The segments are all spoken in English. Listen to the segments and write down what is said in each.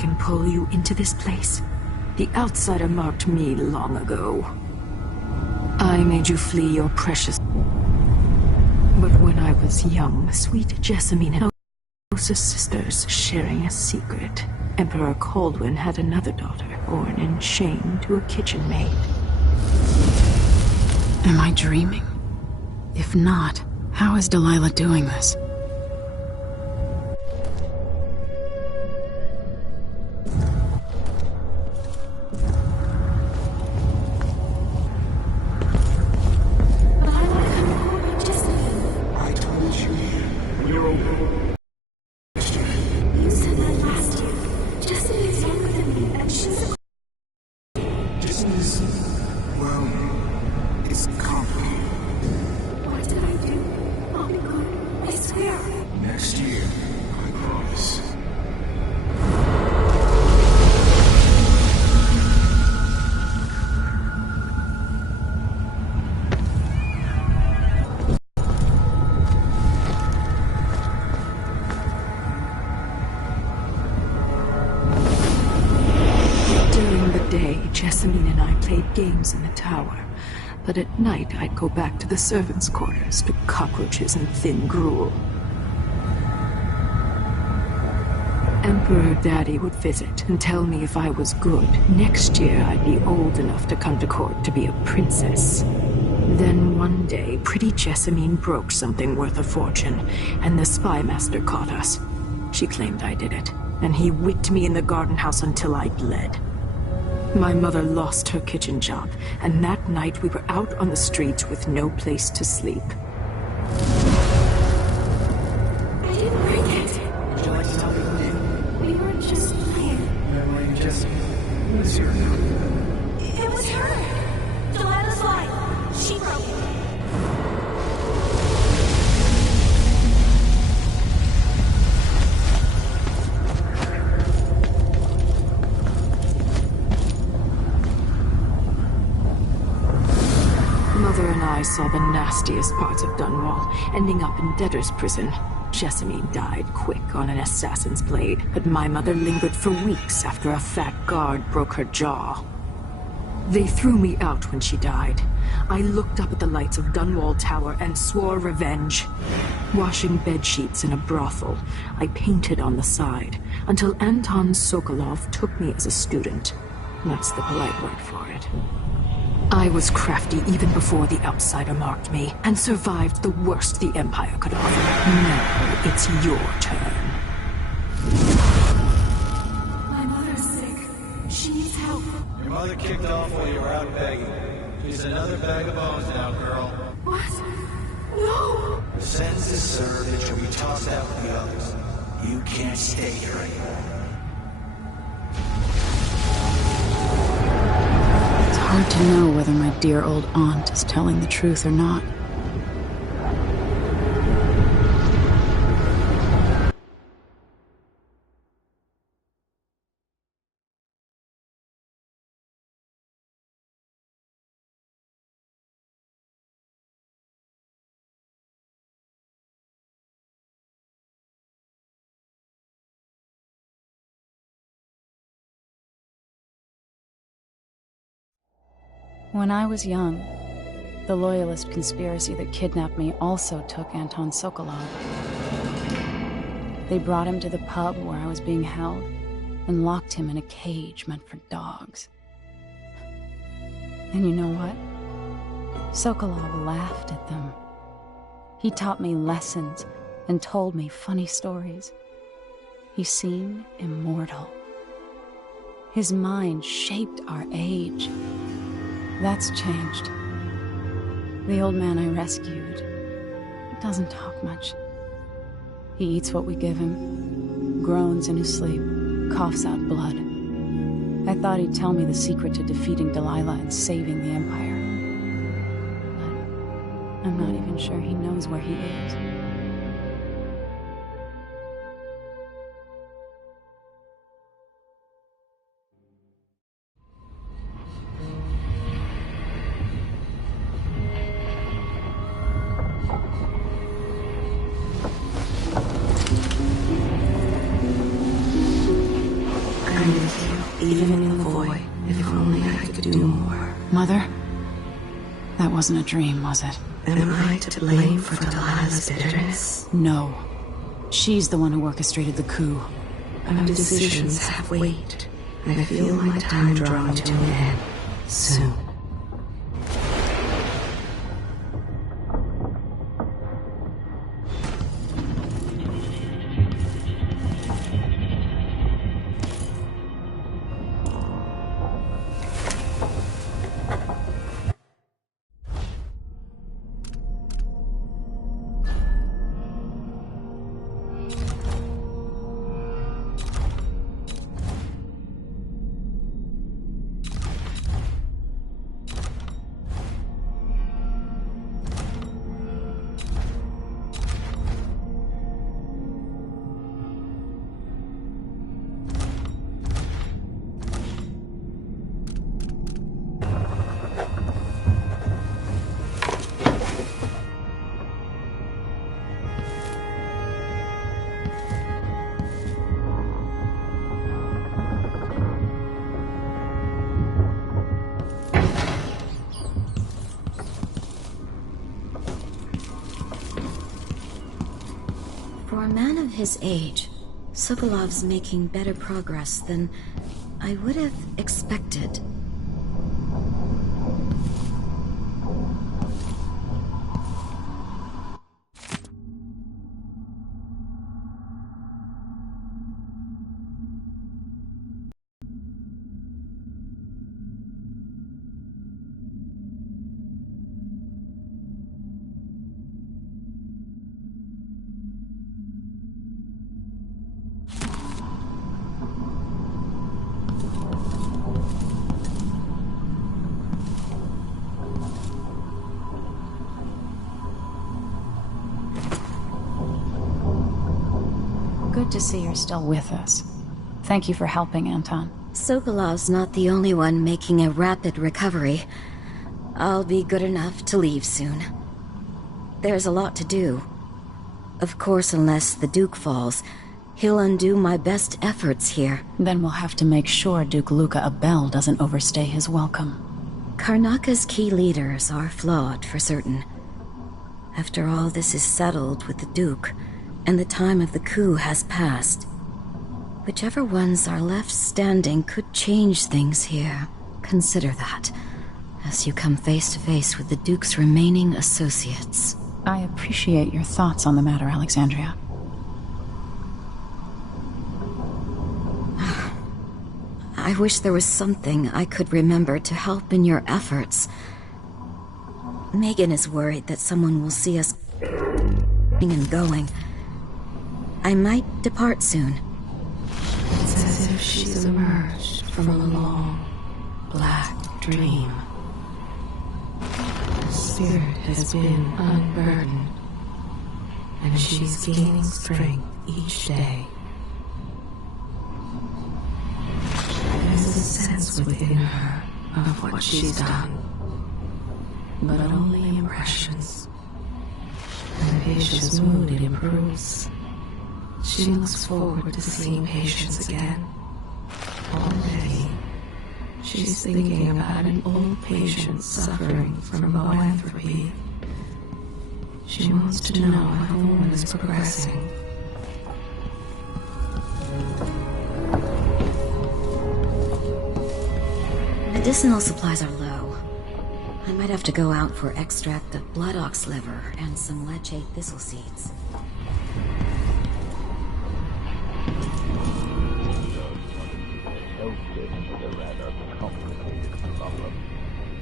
can pull you into this place? The outsider marked me long ago. I made you flee your precious... But when I was young, sweet Jessamine and closest sisters sharing a secret. Emperor Kaldwin had another daughter, born in shame to a kitchen maid. Am I dreaming? If not, how is Delilah doing this? Jessamine and I played games in the tower, but at night I'd go back to the servants' quarters to cockroaches and thin gruel. Emperor Daddy would visit and tell me if I was good. Next year I'd be old enough to come to court to be a princess. Then one day, pretty Jessamine broke something worth a fortune, and the spy master caught us. She claimed I did it, and he whipped me in the garden house until I bled. My mother lost her kitchen job, and that night we were out on the streets with no place to sleep. I didn't break it. Would you like to tell me who did? We were just playing. Memory Jessie. Who is here now? It was her. Delilah's light. She broke it. Mother and I saw the nastiest parts of Dunwall, ending up in debtor's prison. Jessamine died quick on an assassin's blade, but my mother lingered for weeks after a fat guard broke her jaw. They threw me out when she died. I looked up at the lights of Dunwall Tower and swore revenge. Washing bedsheets in a brothel, I painted on the side, until Anton Sokolov took me as a student. That's the polite word for it. I was crafty even before the outsider marked me, and survived the worst the Empire could offer. Now it's your turn. My mother's sick. She needs help. Your mother kicked off while you were out begging. She's another bag of bones now, girl. What? No! The sentence is served and she'll be tossed out with the others. You can't stay here anymore. It's hard to know whether my dear old aunt is telling the truth or not. When I was young, the Loyalist conspiracy that kidnapped me also took Anton Sokolov. They brought him to the pub where I was being held and locked him in a cage meant for dogs. And you know what? Sokolov laughed at them. He taught me lessons and told me funny stories. He seemed immortal. His mind shaped our age. That's changed. The old man I rescued doesn't talk much. He eats what we give him, groans in his sleep, coughs out blood. I thought he'd tell me the secret to defeating Delilah and saving the Empire. But I'm not even sure he knows where he is. could do more. Mother? That wasn't a dream, was it? Am I to blame for Delilah's bitterness? No. She's the one who orchestrated the coup. Our decisions have weight. I feel my time drawing to an end soon. For a man of his age, Sokolov's making better progress than I would have expected. Good to see you're still with us. Thank you for helping, Anton. Sokolov's not the only one making a rapid recovery. I'll be good enough to leave soon. There's a lot to do. Of course, unless the Duke falls, he'll undo my best efforts here. Then we'll have to make sure Duke Luca Abel doesn't overstay his welcome. Karnaka's key leaders are flawed, for certain. After all this is settled with the Duke, and the time of the coup has passed, whichever ones are left standing could change things here. Consider that, as you come face to face with the Duke's remaining associates. I appreciate your thoughts on the matter, Alexandria. I wish there was something I could remember to help in your efforts. Megan is worried that someone will see us and going. I might depart soon. It's as if she's emerged from a long, black dream. Her spirit has been unburdened, and she's gaining strength each day. There's a sense within her of what she's done, but only impressions. And Patia's mood improves. She looks forward to seeing Patience again. Already, she's thinking about an old patient suffering from boanthropy. She wants to know how the woman is progressing. Medicinal supplies are low. I might have to go out for extract of blood ox liver and some leche thistle seeds.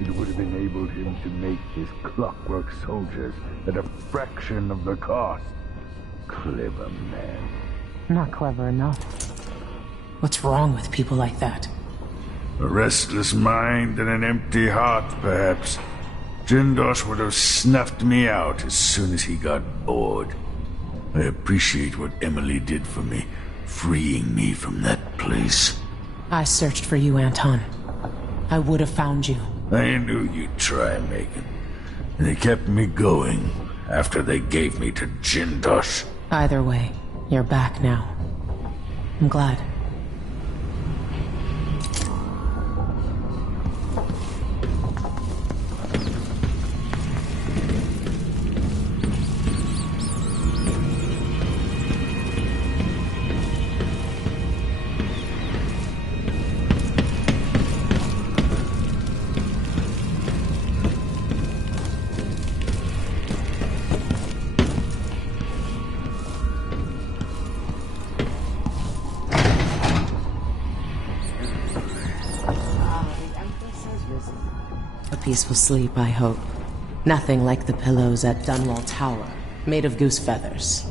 It would have enabled him to make his clockwork soldiers at a fraction of the cost. Clever man. Not clever enough. What's wrong with people like that? A restless mind and an empty heart, perhaps. Jindosh would have snuffed me out as soon as he got bored. I appreciate what Emily did for me, freeing me from that place. I searched for you, Anton. I would have found you. I knew you'd try, Megan. And they kept me going after they gave me to Jindosh. Either way, you're back now. I'm glad. A peaceful sleep, I hope. Nothing like the pillows at Dunwall Tower, made of goose feathers.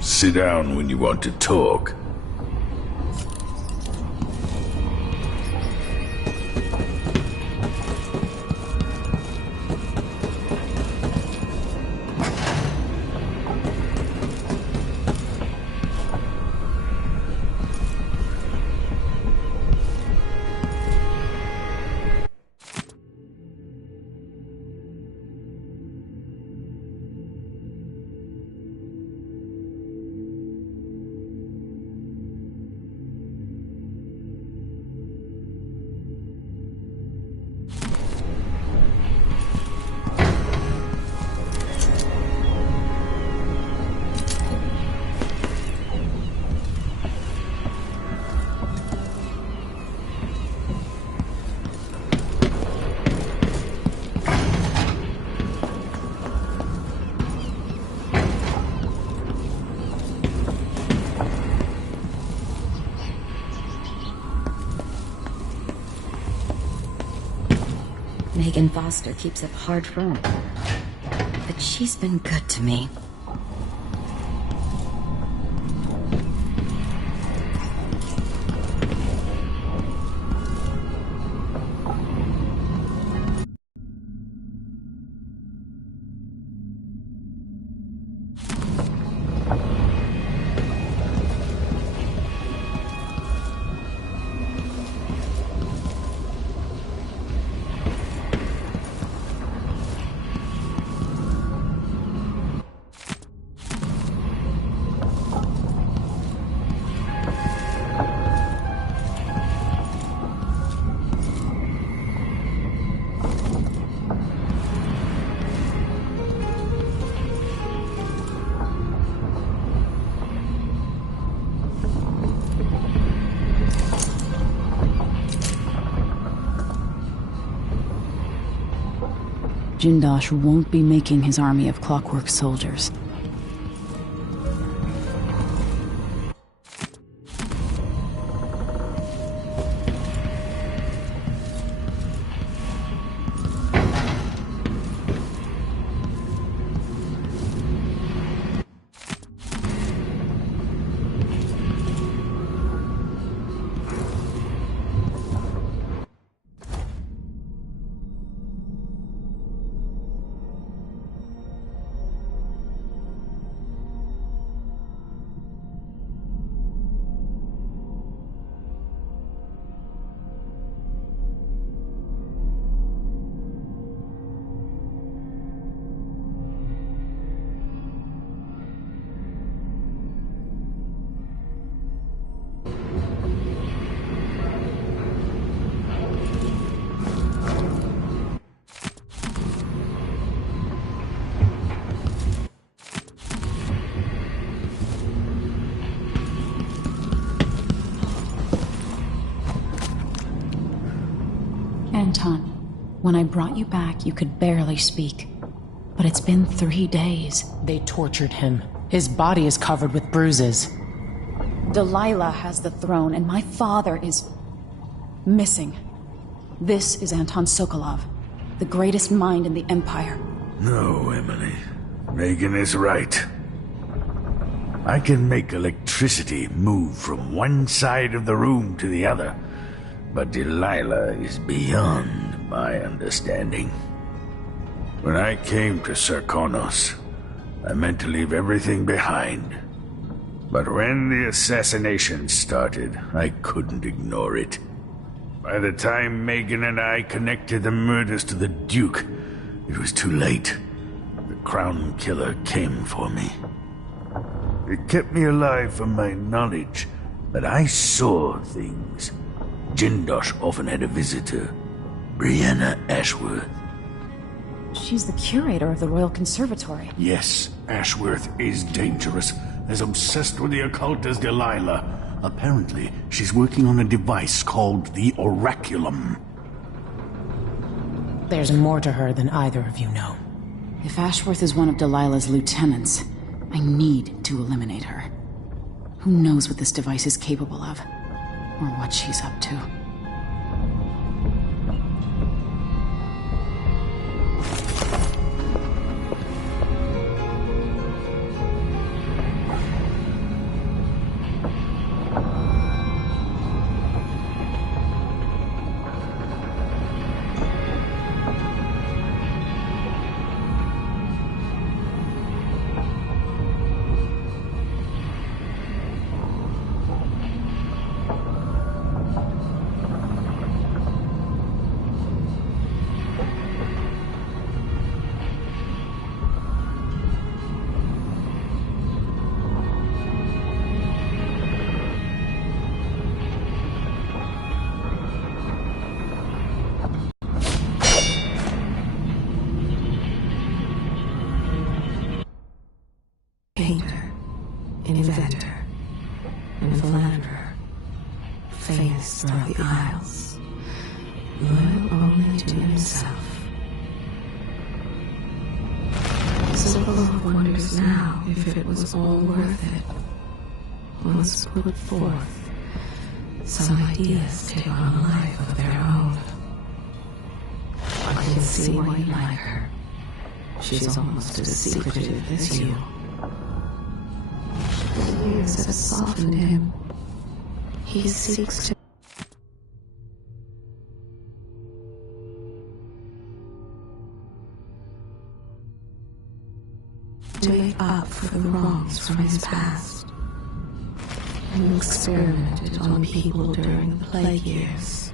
Sit down when you want to talk. Megan Foster keeps up hard front, but she's been good to me. Jindosh won't be making his army of clockwork soldiers. Anton, when I brought you back, you could barely speak. But it's been 3 days. They tortured him. His body is covered with bruises. Delilah has the throne, and my father is missing. This is Anton Sokolov, the greatest mind in the Empire. No, Emily. Megan is right. I can make electricity move from one side of the room to the other, but Delilah is beyond my understanding. When I came to Serkonos, I meant to leave everything behind. But when the assassination started, I couldn't ignore it. By the time Megan and I connected the murders to the Duke, it was too late. The Crown Killer came for me. It kept me alive from my knowledge, but I saw things. Jindosh often had a visitor, Brianna Ashworth. She's the curator of the Royal Conservatory. Yes, Ashworth is dangerous, as obsessed with the occult as Delilah. Apparently, she's working on a device called the Oraculum. There's more to her than either of you know. If Ashworth is one of Delilah's lieutenants, I need to eliminate her. Who knows what this device is capable of, or what she's up to. painter, inventor, and philanderer, famous throughout the Isles, loyal only to himself. Sokolov wonders now if it was all worth it. Once put forth, some ideas take on a life of their own. I can see why you like her. She's almost as secretive as you. The years have softened him. He seeks to make up for the wrongs from his past, and experimented on people during the plague years.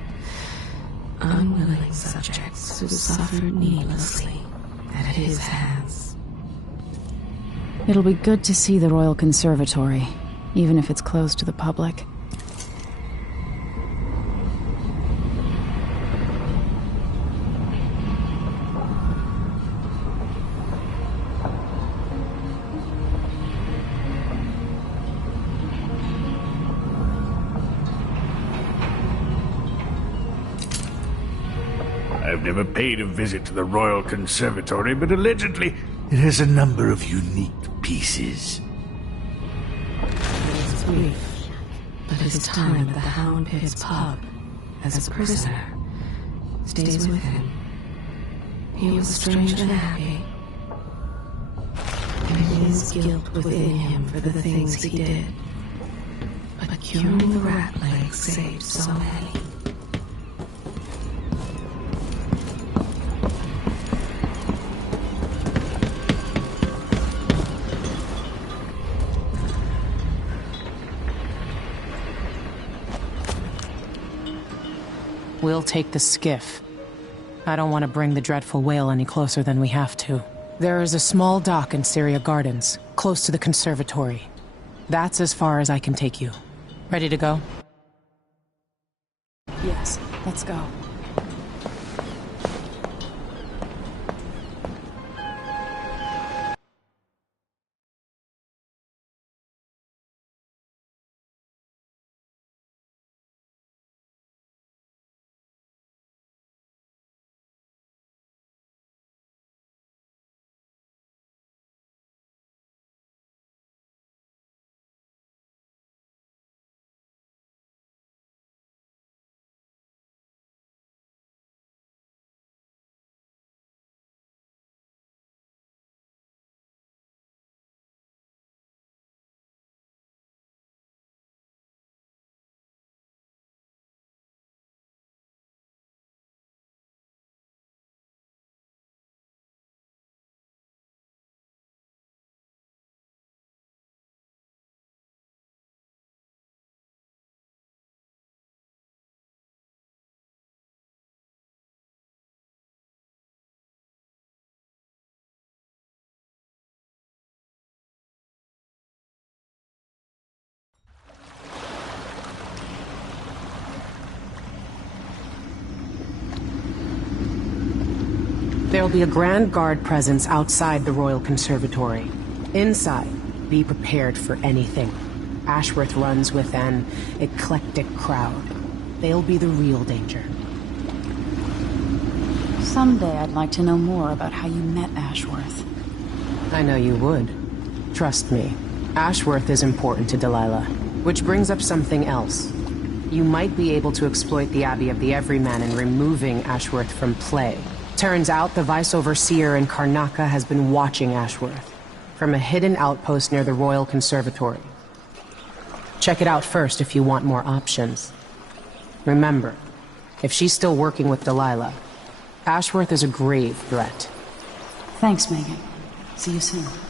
Unwilling subjects who suffered needlessly at his hands. It'll be good to see the Royal Conservatory, even if it's closed to the public. I've never paid a visit to the Royal Conservatory, but allegedly it has a number of unique pieces. It's brief, but his time at the Hound Pit's pub, as a prisoner, stays with him. He was strangely happy. There is guilt within him for the things he did, but curing the rat plague saved so many. We'll take the skiff. I don't want to bring the dreadful whale any closer than we have to. There is a small dock in Syria Gardens, close to the conservatory. That's as far as I can take you. Ready to go? Yes, let's go. There'll be a Grand Guard presence outside the Royal Conservatory. Inside, be prepared for anything. Ashworth runs with an eclectic crowd. They'll be the real danger. Someday I'd like to know more about how you met Ashworth. I know you would. Trust me. Ashworth is important to Delilah. Which brings up something else. You might be able to exploit the Abbey of the Everyman in removing Ashworth from play. Turns out the Vice Overseer in Karnaca has been watching Ashworth from a hidden outpost near the Royal Conservatory. Check it out first if you want more options. Remember, if she's still working with Delilah, Ashworth is a grave threat. Thanks, Megan. See you soon.